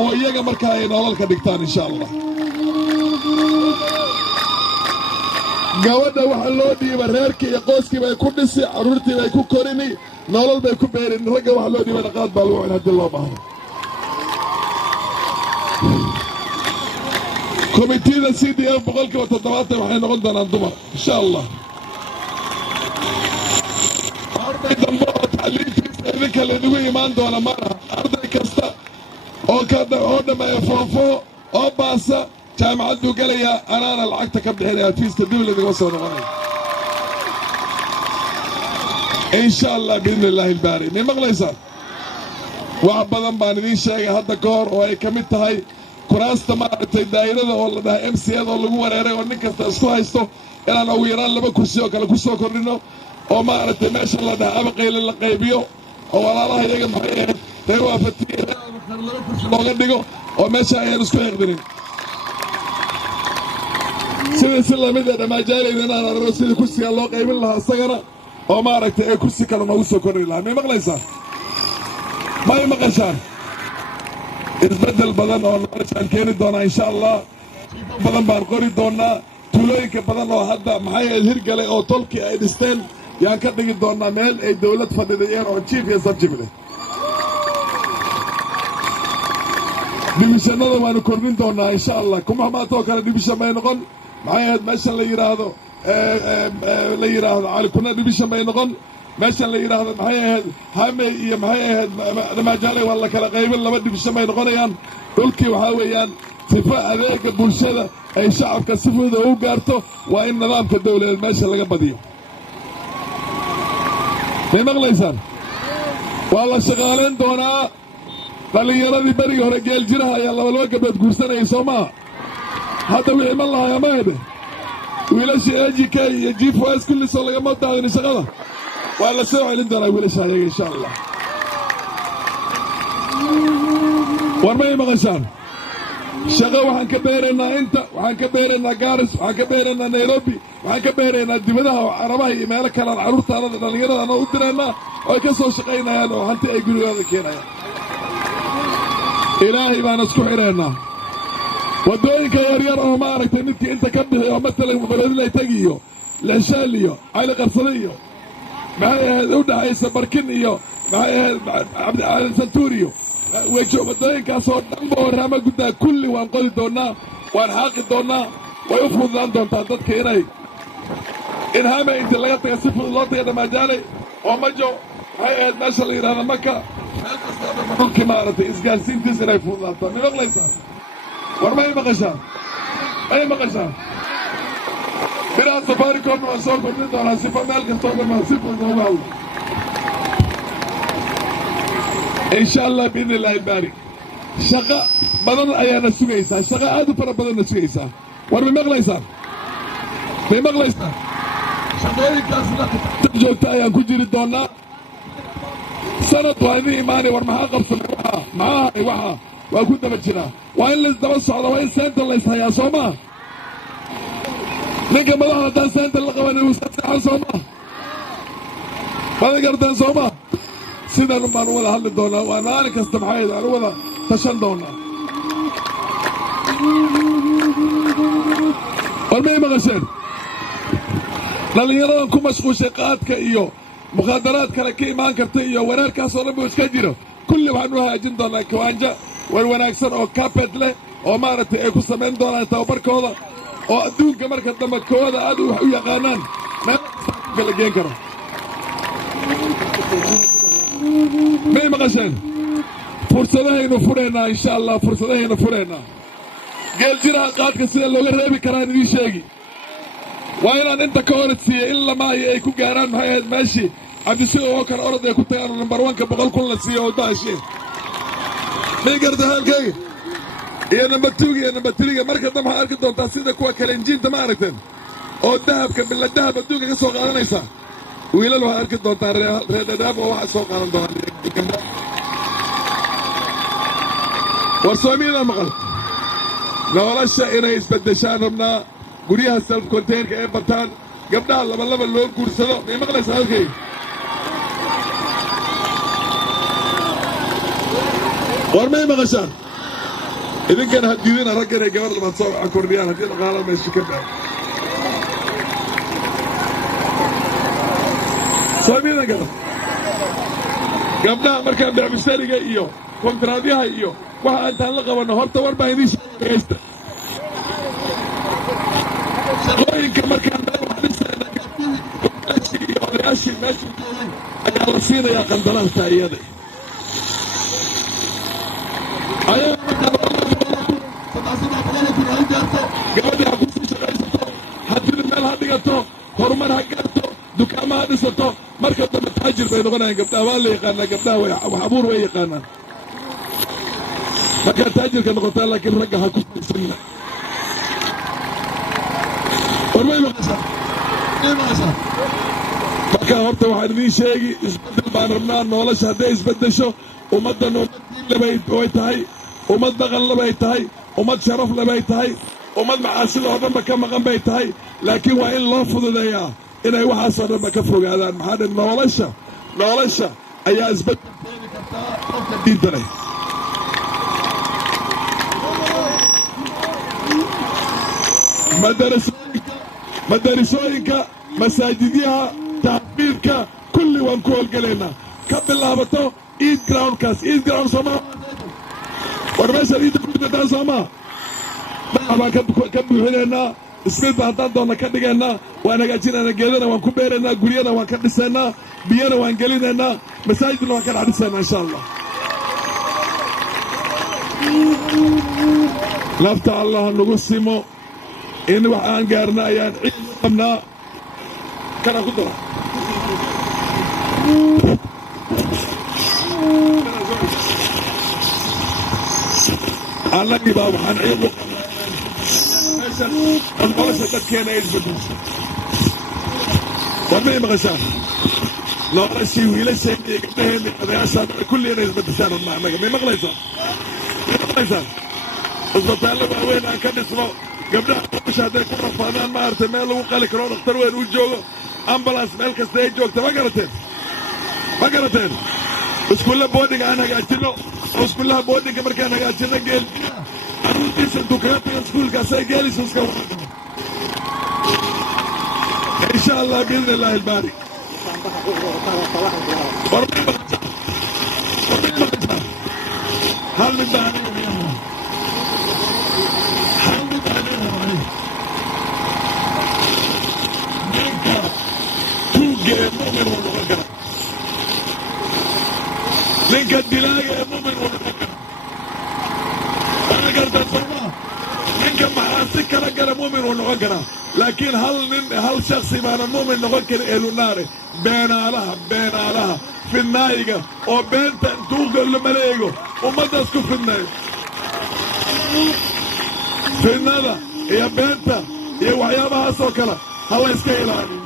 oo iyaga markaa ay nolol ka dhigtaan insha Allah. gabadha waxa loo dhiiba reerkii iyo qoyskii bay ku dhisi, carruurtii bay ku korini, nolol bay ku beerin. ragga waxa loo dhiiba dhaqaad baa lagu cunaa haddii loo baahdo. komitida CDF 70% waxay noqon doonaan dumar insha Allah. arday dambe oo tacliintiisa idinka lagu imaan doona mara arday kasta oo dhammeeya foofo oo baasa jaamacad buu gelayaa, anaana lacagta ka bixinaya fiiska dawladda soo noqonaya insha Allah biidni illaahi albaari. ma maqlaysaan? wax badan baan idiin sheegay hadda ka hor oo ay ka mid tahay kuraasta maaragtay daa'irada oo la dhahay MCAda oo lagu wareeray oo nin kasta isku haysto inaan ugu yaraan 2 kursi oo kale ku soo kordhino oo maaragtay meesha la dhahay abaqayle la qaybiyo oo walaalaha iyaga maxay ahayd reer waafatiye 2 kursi looga dhigo oo meesha ayaan isku xiqdinin. sidii si lamid ah dhamaajaaleeda inaan araro sidii kursiga loo qaybin lahaa isagana oo maaragtay ee kursi kale noogu soo kordhi lahaa. ma maqlaysaan? ma maqashaan? isbeddel badan oo noloshaan keeni doonaa insha Allah. badan baan qori doonaa. tuulooyinka badan oo hadda maxay ahayd hirgalay oo tolkii ay dhisteen yaan ka dhigi doonaa meel ay dawlad fadhidayeen oo jiif iyo sabjib leh. dibishannada waanu kordhin doonaa insha Allah. kuma maatoo kale dibishan bay noqon maxay ahayd meeshan la yidhaahdo calikuna dibishan bay noqon meeshan la yidhaahdo maxay ahayd hamey iyo maxay ahayd dhamaajaale waa la kala qaybin 2 dibishan bay noqonayaan. dhulkii waxaa weeyaan sifo adeega bulshada ay shacabka si fudud u gaarto waa in nidaamka dawladeed meesha laga badiyo. may maqlaysaan? waa la shaqaalayn doonaa dhallinyaradii berigii hore geel jiraha ayaa 2 gabdhood guursanayay soo maaha. hadda wixii ma lahaya maede wiilashii AGK iyo GFOS kullisoo lagama daadin shaqada waa la soo celin doonaa wiilasha ayaga insha Allah. war may maqashaan? shaqo waxaan ka beeraynaa inta, waxaan ka beeraynaa Gaaris, waxaan ka beeraynaa Nairobi, waxaan ka beeraynaa dibadaha oo Carabaha iyo meelo kale carruurtaanada dhallinyarada u diraynaa oo ay ka soo shaqaynayaan oo hanti ay gurigooda keenayaan. ilaahay baan isku xidhaynaa. waddooyinka yaryar oo maaragtay midkii inta ka bixi oo matalan beledley tagiyo leeshaal iyo cali qarsade iyo maxay ahayd u dhaxaysa barkin iyo maxay ahayd cabdi santuur iyo waddooyinkaasoo dhanba oo raama guddaa kulli waan qodi doonnaa, waan xaaqi doonnaa. way u fududaan doontaa dadka in hame inta laga taga si fudud loo taga dhammaajaalay oo majo maxay ahayd meesha la yidhahda maka meel kastaaba dhulkii maaragtay isgaarsiintiis inay fududaataa. ma maqlaysaan? war may maqashaan? may maqashaan? bilaha safaaricoomna waan soo kordhin doonaa sifo meel kastoo dhammaan si fudud loogu hadlo insha Allah biidni illaahi albaari. shaqo badan ayaana sugaysaa, shaqo aad u fara badanna sugaysaa. war may maqlaysaan? may maqlaysaan? shaqooyinkaasna joogta ayaan ku jiri doonnaa. sanad waa idin imaanay. war maxaa qabsanay maxaa haray waxa waa ku daba jiraa. waa in laysdaba socda, waa in seenta layshayaa soo maa. ninka madaxa haddaan seenta la qaban uu saseexan soo maa. madan gartaan soo maa. sidan baan u wada hadli doonaa. waa maalin kasta maxay aan u wada tashan doonaa. war may maqasheen? dhallinyaradan ku mashquushay qaadka iyo mukhaadaraad kale ka imaan karta iyo wareerkaasoo dhan buu iska jiro. kulli waxaan u hagaajin doonaa kawaanja war wanaagsan oo carpet leh oo maaragtay ay ku samayn doonaan tababarkooda oo adduunka marka dambe kooda aad wax u yaqaanaan meel kasta la geen karo. may maqasheen? fursadahaynu furaynaa insha Allah. fursadahaynu furaynaa. geel jiraha qaadka sida looga reebi karaan idiin sheegi. waa inaan inta ka orad siiyey in lamaayo ay ku gaaraan maxay ahayd meeshii cabdisiga oo kale orad ay ku tagaan number 1ka 100 kun la siiyo oo daasheen. may garta halkayga iyo number 2 iyo number 3 marka dambe waxaad arki doontaa sida kuwa kale injiinta ma aragteen oo dahabka bila dahab adduunka ka soo qaadanaysa. wiilal waxaad arki doontaa reer dhadhaab oo waxa soo qaadan doonaa. war Soomaalida maqal nolosha inay isbeddeshaan rabnaa. guryaha self containka ee bataan gabdhaha laba loo guursado. may maqlaysaa halkayga? warmay maqashaan idinkan hadiidina raggan ay gabar labaad soo kordhiyaan haddii dhaqaala meesha ka dhaco soomiidan garan gabdhaha markaan beecbishtariga iyo kontraadyaha iyo waxa intaan la qabanno horta war baa idiin sheegaysta shaqooyinka markaan meelwaxdhisayna gabdhihii iyo odayaashii meesha ayaa la siinayaa qandaraasta iyada gabadhi ha kusii shaqaysato hadina meel ha dhigato horumar ha gaarto dukaama ha dhisato marka dambe taajir bay noqonayaan gabdhaha waa la yaqaanaa gabdhaha wax abuur way yaqaanaan markaa taajirka noqotaa laakiin ragga ha ku saysanna warmay maqashaa markaa horta waxaan idiin sheegi isbeddel baan rabnaa nolosha hadday isbeddesho ummaddan ummad diinlebay way tahay ummad dhaqanle bay tahay ummad sharafle bay tahay ummad macaasida oo dhanba ka maqan bay tahay laakiin waa in loo fududeeyaa inay waxaasoo dhanba ka fogaadaan maxaa dhe nolosha ayaa isbeddel keeni kartaa qofka diinta leh madarisooyinka masaajidyaha taxfiidka kulli waan ku howlgelaynaa ka bilaabato eid groundkaas eid ground soomaa war meeshaan iidda ku dhigataan soomaa dhaca baan ka buuxinaynaa ismiidba haddaan doonna ka dhigaynaa waan hagaajinaynaa geedana waan ku beeraynaa guryana waan ka dhisaynaa biyana waan gelinaynaa masaajidna waan ka dhex dhisaynaa insha allah lafta allah nagu simo in wax aan gaarna ayaan ciid qabnaa kana ku dara annagii baa waxaan ciid u qabnaa nolosha dadkeena ay isbedesho war may maqashaan noloshii wiilasheenna iyo gabdhaheenna odayaashaan kulli inay isbedeshaan rabnaa annaga may maqlaysaan isbitaallo waaweyn aan ka dhisno gabdhaha nolosha hadday ku rafaadaan maaragtay meel lagu qali karo dhakhtar weyn uu joogo ambulance meel kasta ay joogta ma garateen iskuulla boodhinga aan hagaajinno oo iskuullaha boodhinga markaan hagaajinno geelbiya carruurtiisa intuu kaga taga iskuulkaasay geelisu iska waraaqo insha allah biidni illaahi albaari warmay maqashaa hal mid baa ninka dilaaga ee mumin uu noqon kara anagarta sooma ninka maxaasi kala gala mumin uu noqon karaa laakiin hal shaksi baana mumin noqon karin eelunaare beenaalaha fidnaayiga oo beenta intuu gollo maleego ummaddaas ku fidnayo fidnada iyo beenta iyo waxyaabahaasoo kale ha la yska ilaaliyo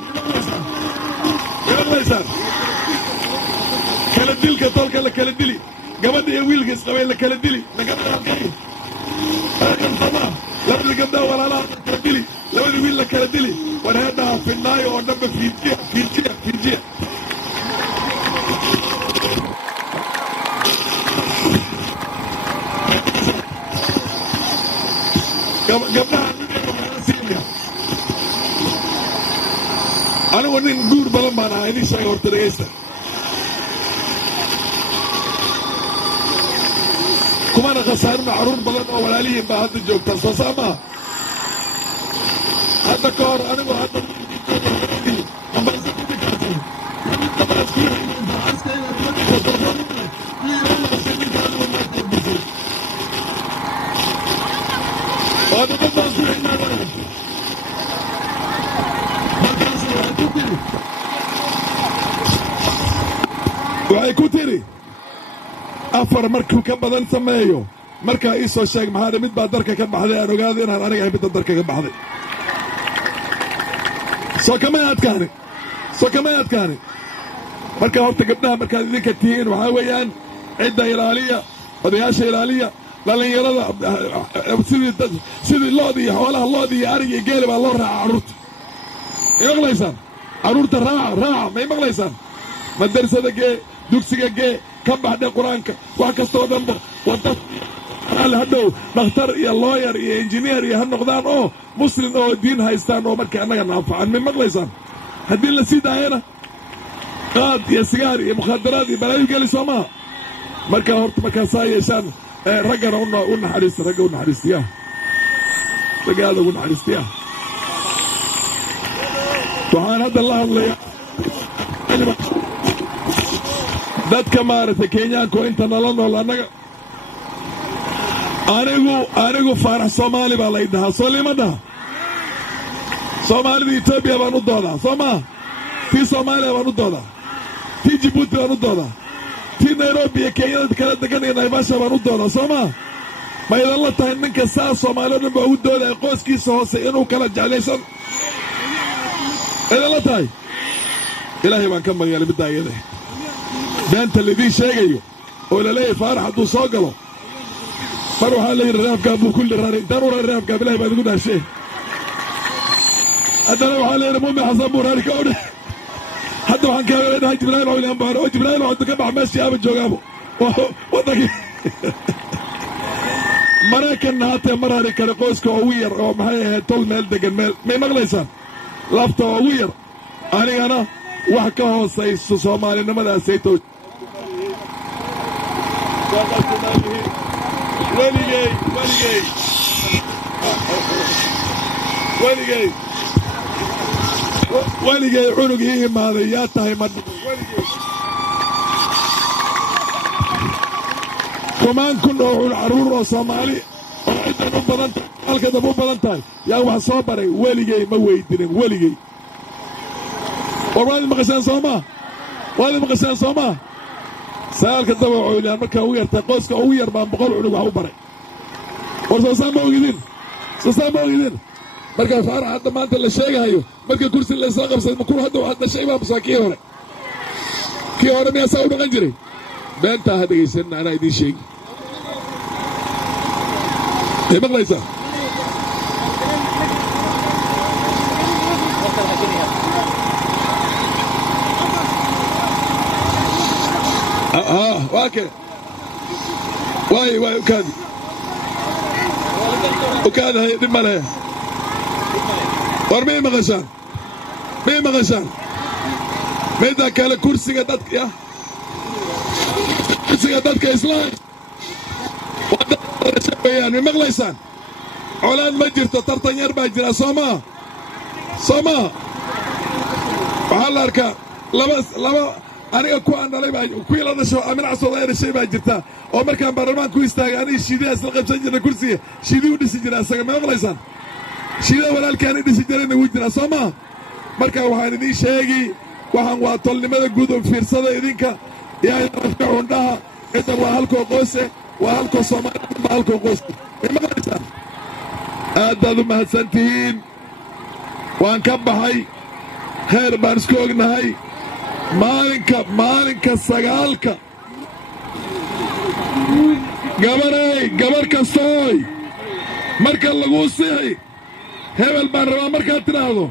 maqlaysaan kala dilka tolka la kala dili gabadha iyo wiilka isqabay la kala dili labadii gabdhaha walaalaha la kala dili labadii wiil la kala dili war heedhaha fidnaayo oo dhanba fiijiya gabdhaha anigu nin guur badan baan ahaa idin sheega horta dhegaysta kumana khasaarina carruur badan oo walaalihiin baa hadda joogtaa soo saa maaha hadda ka hor anigu hadda waxay ku tiri afar markuu ka badan sameeyo markaa ii soo sheeg maxaa mid baa darka ka baxday aan ogaado inaan aniga midda darka ka baxday soo kamay adkaani marka horta gabdhaha markaad idinka tihiin waxaa weeyaan cidda ilaaliya odayaasha ilaaliya dhallinyarada sidii loodii iyo xoolaha loodii iyo ariga iyo geeli baa loo raaca carruurta may maqlaysaan carruurta raaca may maqlaysaan madarsada gee dugsiga gee ka baxdhe qur-aanka wax kastoo dhanba wadad hadhow dhakhtar iyo looyar iyo injineer iyo ha noqdaan oo muslim oo diin haystaan oo markay annaga naanfacaan may maqlaysaan haddii la sii daayana qaad iyo sigaar iyo mukhaadaraad iyo balaayo geli soo maha markaa horta markaasaa yeeshaan raggana u naxariista ragga u naxariistiyaa ragga aada ugu naxariistiyaa waxaan hadda la hadlayaa dadka maaragtay kenyaanka oo inta nala nool annaga anigu faarax soomaali baa lay dhahaa soo lima dhaha soomaalida etoobiya baan u doodaa soo maa tii soomaaliya baan u doodaa tii jibuuti baan u doodaa tii nairobi iyo kenyada kala degan iyo naivasha baan u doodaa soo maa ma idan la tahay ninka saa soomaali o dhan baa ugu doodaya qoyskiisa hoose inuu kala jeclaysan idan la tahay ilaahay baan ka magaalay middaa iyada beenta laidiin sheegayo oo laleeyahay faarax hadduu soo galo mar waxaa la yidhi raafkaa buu kulli raray intaan u raray raafkaab ilahay baa idigu dhaashee haddana waxaa la yidhi muumin xasan buu raari ka odhe hadda waxaan kaagala dhahay jibraa'iil cawliyan baare oo jibraa'iil cawda ka bax meeshii aaba joogaabo waddankii maraykanna haatee mar hari kale qoyska ugu yar oo maxay ahayd tol meel degan meel may maqlaysaan lafta ugu yar anigana wax ka hoosayso soomaalinimadaasayto weligay cunug ii imaaday yaa tahay ma kumaan kun oo carruur oo soomaali oo ciddan u badan tahay halkadaba u badan tahay yaa wax soo baray weligay ma weydinin weligay war waad maqasheen soomaa waad maqasheen soomaa sagaalka daba coolyaan markaa ugu yartay qoyska ugu yar baan 100 cunug wax u baray war soosaa ma ogidin markaa faarax hadda maanta la sheegahayo marka kursi laysla qabsay makuu hadda waxaad dhashay baa musaa kii hore miyaa saa u dhaqan jiray beentaa ha dhegaysanin anaa idiin sheegi ay maqlaysaa waa kee waay ukaadi hay dhib ma lehe war miyay maqashaan midda kale kursiga dadka islaam weyaan may maqlaysaan colaad ma jirto tartan yar baa jira soo maa waxaa la arkaa laba aniga kuwaan dhalay baa kuwii la dhasho aminacasooda ay dhashay baa jirta oo markaan baarlamaanka u istaagay aniga shiidaha isla qabsan jirna kursiga shiidii u dhisi jira isaga may maqlaysaan shiidaha walaalkaani dhisi jirayna wuu jiraa soo maa markaa waxaan idiin sheegi waxaan waa tolnimada guud oo fiirsada idinka yaa cundhaha ciddan waa halkoo qoose waa halkoo soomaaliya waa halkoo qoose may maqlaysaan aad baad u mahadsan tihiin waan ka baxay khayr baan isku ognahay maalinka sagaalka gabar kastooy marka laguu sixi hebel baan rabaa markaad tidhaahdo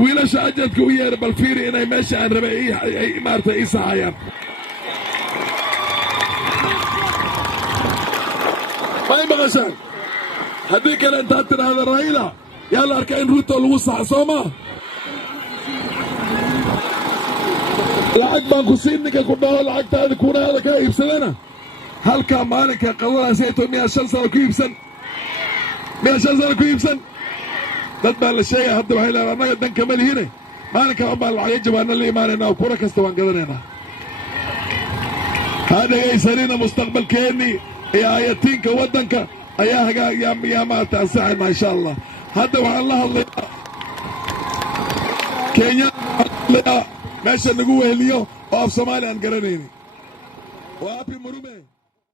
wiilasha ajadka u yeedha bal fiiri inay meesha aan rabay maaragtay ii saxayaan may maqashaan haddii kale intaad tidhaahda rayla yaa la arkaa in ruuto lagu saxa soo maa lacag baan ku siin ninka ku dhaho lacagtaadi kuunaada ka iibsadana halkaa maalinka qadadaasayto miyaa 5 sano ku iibsan dad baa la sheegaya hadda waxay leedahay annaga dan kama lihine maalinkaa un baan lacagyo jawaanna la imaanaynaa oo kura kasta waan gadanaynaa ha dhegaysanina mustaqbalkeennii iyo aayatiinka waddanka ayaa yaa maarata ansaxaynaa insha allah hadda waxaan la hadlayaa kenya meesha nagu weheliyo oo af soomaali aan garanaynin waa api murume